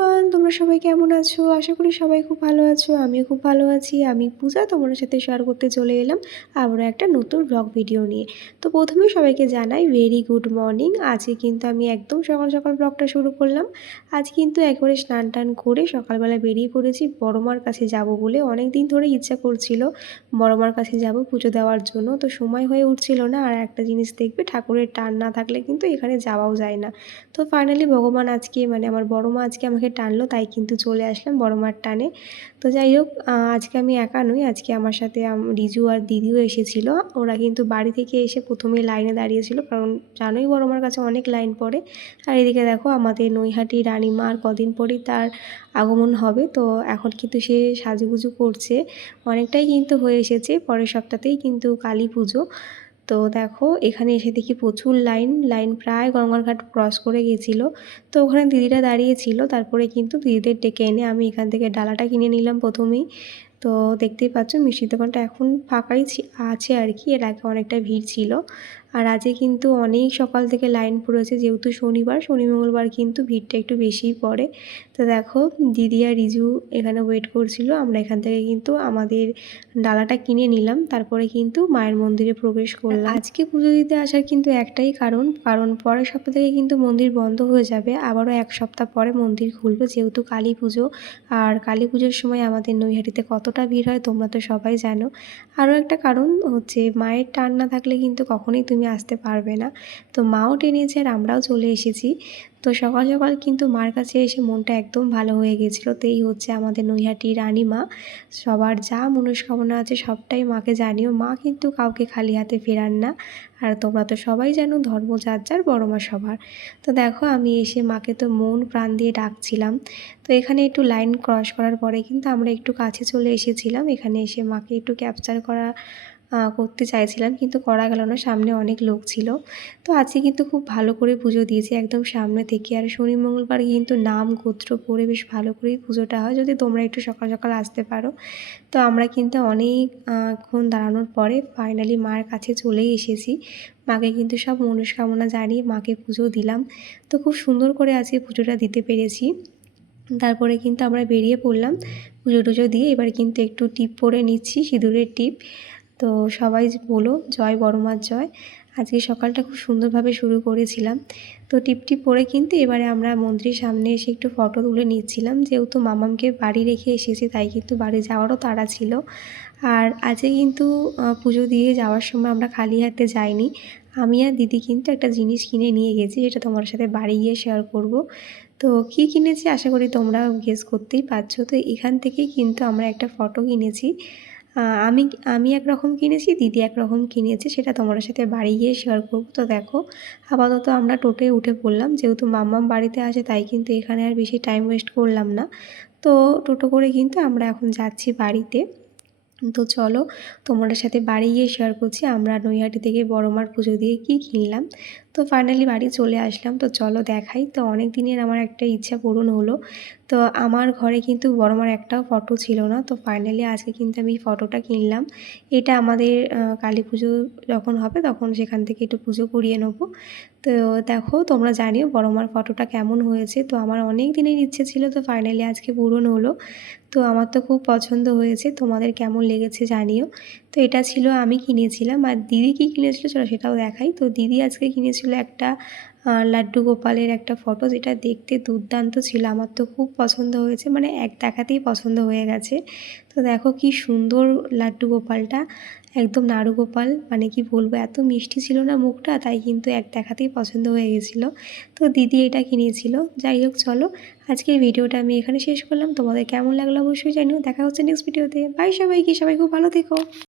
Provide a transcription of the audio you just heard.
Everyone তোমরা সবাই কেমন আছো? আশা করি সবাই খুব ভালো আছো, আমিও খুব ভালো আছি। আমি পূজা, তোমাদের সাথে শেয়ার করতে চলে এলাম আবারও একটা নতুন ব্লগ ভিডিও নিয়ে। তো প্রথমেই সবাইকে জানাই ভেরি গুড মর্নিং আজকে কিন্তু আমি একদম সকাল সকাল ব্লগটা শুরু করলাম। আজ কিন্তু একবারে স্নান টান করে সকালবেলা বেরিয়ে পড়েছি বড়মার কাছে যাব বলে। অনেক দিন ধরে ইচ্ছা করছিল বড়মার কাছে যাব পুজো দেওয়ার জন্য। তো সময় হয়ে উঠছিল না, আর একটা জিনিস দেখবে, ঠাকুরের টান না থাকলে কিন্তু এখানে যাওয়াও যায় না। তো ফাইনালি ভগবান আজকে মানে আমার বড় মা আজকে আমাকে টানলো, তাই কিন্তু চলে আসলাম বড় মার টানে। তো যাই হোক আজকে আমি একা নই, আজকে আমার সাথে রিজু আর দিদিও এসেছিল। ওরা কিন্তু বাড়ি থেকে এসে প্রথমে লাইনে দাঁড়িয়েছিল, কারণ জানোই বড় মার কাছে অনেক লাইন পড়ে। আর এদিকে দেখো, আমাদের নৈহাটি রানীমা আর কদিন পরেই তার আগমন হবে। তো এখন কিন্তু সে সাজুগুজু করছে। অনেকটাই কিন্তু হয়ে এসেছে, পরের সপ্তাহতেই কিন্তু কালী পুজো। তো দেখো, এখানে এসে দেখি প্রচুর লাইন লাইন প্রায় গঙ্গারঘাট ক্রস করে গেছিল। তো ওখানে দিদিরা দাঁড়িয়েছিল, তারপরে কিন্তু দিদিদের ডেকে এনে আমি এখান থেকে ডালাটা কিনে নিলাম প্রথমেই। তো দেখতেই পাচ্ছ মিষ্টির দোকানটা এখন ফাঁকাই আছে আর কি, এর আগে অনেকটা ভিড় ছিল। আর আজকে কিন্তু অনেক সকাল থেকে লাইন পড়েছে, যেহেতু শনিবার, শনি মঙ্গলবার কিন্তু ভিড়টা একটু বেশিই পড়ে। তো দেখো, দিদি আর রিজু এখানে ওয়েট করছিল, আমরা এখান থেকে কিন্তু আমাদের ডালাটা কিনে নিলাম, তারপরে কিন্তু মায়ের মন্দিরে প্রবেশ করলাম। আজকে পুজো দিতে আসার কিন্তু একটাই কারণ কারণ পরের সপ্তাহ থেকে কিন্তু মন্দির বন্ধ হয়ে যাবে, আবারও এক সপ্তাহ পরে মন্দির খুলবে, যেহেতু কালী পুজো। আর কালী পুজোর সময় আমাদের নৈহাটিতে কতটা ভিড় হয়, তোমরা তো সবাই জানো। আরও একটা কারণ হচ্ছে, মায়ের টান না থাকলে কিন্তু কখনোই তুমি আসতে পারবে না। তো মাও টেনেছে আর আমরাও চলে এসেছি। তো সকাল সকাল কিন্তু মার কাছে এসে মনটা একদম ভালো হয়ে গেছিল। তো এই হচ্ছে আমাদের নৈহাটি রানী মা। সবার যা মনস্কামনা আছে সবটাই মাকে জানিও। মা কিন্তু কাউকে খালি হাতে ফেরান না। আর তোমরা তো সবাই জানো ধর্ম যার যার, বড় মা সবার। তো দেখো আমি এসে মাকে তো মন প্রাণ দিয়ে ডাকছিলাম। তো এখানে একটু লাইন ক্রস করার পরে কিন্তু আমরা একটু কাছে চলে এসেছিলাম। এখানে এসে মাকে একটু ক্যাপচার করা করতে চাইছিলাম, কিন্তু করা গেল না, সামনে অনেক লোক ছিল। তো আজকে কিন্তু খুব ভালো করে পুজো দিয়েছি, একদম সামনে থেকে। আর শনি মঙ্গলবার কিন্তু নাম, গোত্র পড়ে বেশ ভালো করেই পুজোটা হয়, যদি তোমরা একটু সকাল সকাল আসতে পারো। তো আমরা কিন্তু অনেকক্ষণ দাঁড়ানোর পরে ফাইনালি মার কাছে চলেই এসেছি। মাকে কিন্তু সব মনস্কামনা জানিয়ে মাকে পুজো দিলাম। তো খুব সুন্দর করে আজকে পুজোটা দিতে পেরেছি। তারপরে কিন্তু আমরা বেরিয়ে পড়লাম পুজো টুজো দিয়ে। এবার কিন্তু একটু টিপ পরে নিচ্ছি, সিঁদুরের টিপ। তো সবাই বলো, জয় বড় মার জয়। আজকে সকালটা খুব সুন্দরভাবে শুরু করেছিলাম। তো টিপটি পরে কিন্তু এবারে আমরা মন্দিরের সামনে এসে একটু ফটো তুলে নিচ্ছিলাম। যেহেতু মামামকে বাড়ি রেখে এসেছি, তাই কিন্তু বাড়ি যাওয়ারও তাড়া ছিল। আর আজকে কিন্তু পুজো দিয়ে যাওয়ার সময় আমরা খালি হাতে যাইনি। আমি আর দিদি কিন্তু একটা জিনিস কিনে নিয়ে গেছি যেটা তোমার সাথে বাড়ি গিয়ে শেয়ার করব। তো কী কিনেছি আশা করি তোমরা গেস করতেই পারছ। তো এখান থেকেই কিন্তু আমরা একটা ফটো কিনেছি। আমি আমি একরকম কিনেছি, দিদি একরকম কিনেছে, সেটা তোমার সাথে বাড়ি গিয়ে শেয়ার করব। তো দেখো, আপাতত আমরা টোটোয় উঠে পড়লাম, যেহেতু মাম্মাম বাড়িতে আছে, তাই কিন্তু এখানে আর বেশি টাইম ওয়েস্ট করলাম না। তো টোটো করে কিন্তু আমরা এখন যাচ্ছি বাড়িতে। তো চলো, তোমাদের সাথে বাড়ি গিয়ে শেয়ার করছি, আমরা নৈহাটি থেকে বড়মার পুজো দিয়ে কি কিনলাম। তো ফাইনালি বাড়ি চলে আসলাম, তো চলো দেখাই। তো অনেক দিনের আমার একটা ইচ্ছা পূরণ হলো তো আমার ঘরে কিন্তু বড় মার একটাও ফটো ছিল না। তো ফাইনালি আজকে কিন্তু আমি ফটোটা কিনলাম। এটা আমাদের কালী পুজো যখন হবে তখন সেখান থেকে একটু পুজো করিয়ে নেব। তো দেখো, তোমরা জানিও বড় মার ফটোটা কেমন হয়েছে। তো আমার অনেক দিনের ইচ্ছে ছিল তো ফাইনালি আজকে পূরণ হলো। তো আমার তো খুব পছন্দ হয়েছে। তোমাদের কেমন লেগেছে জানিও। তো এটা ছিল আমি কিনেছিলাম। আর দিদি কী কিনেছিল চলো সেটাও দেখাই। তো দিদি আজকে কিনেছিল একটা লাড্ডু গোপালের একটা ফটো যেটা দেখতে দুর্দান্ত ছিল। আমার তো খুব পছন্দ হয়েছে মানে এক দেখাতেই পছন্দ হয়ে গেছে। তো দেখো কি সুন্দর লাড্ডু গোপালটা, একদম নাড়ু গোপাল মানে কি বলব, এত মিষ্টি ছিল না মুখটা, তাই কিন্তু এক দেখাতেই পছন্দ হয়ে গেছিল। তো দিদি এটা কিনেছিল। যাই হোক, চলো আজকের ভিডিওটা আমি এখানে শেষ করলাম। তোমাদের কেমন লাগল অবশ্যই জানিও। দেখা হচ্ছে নেক্সট ভিডিওতে বাই সবাইকে, সবাই খুব ভালো থেকো।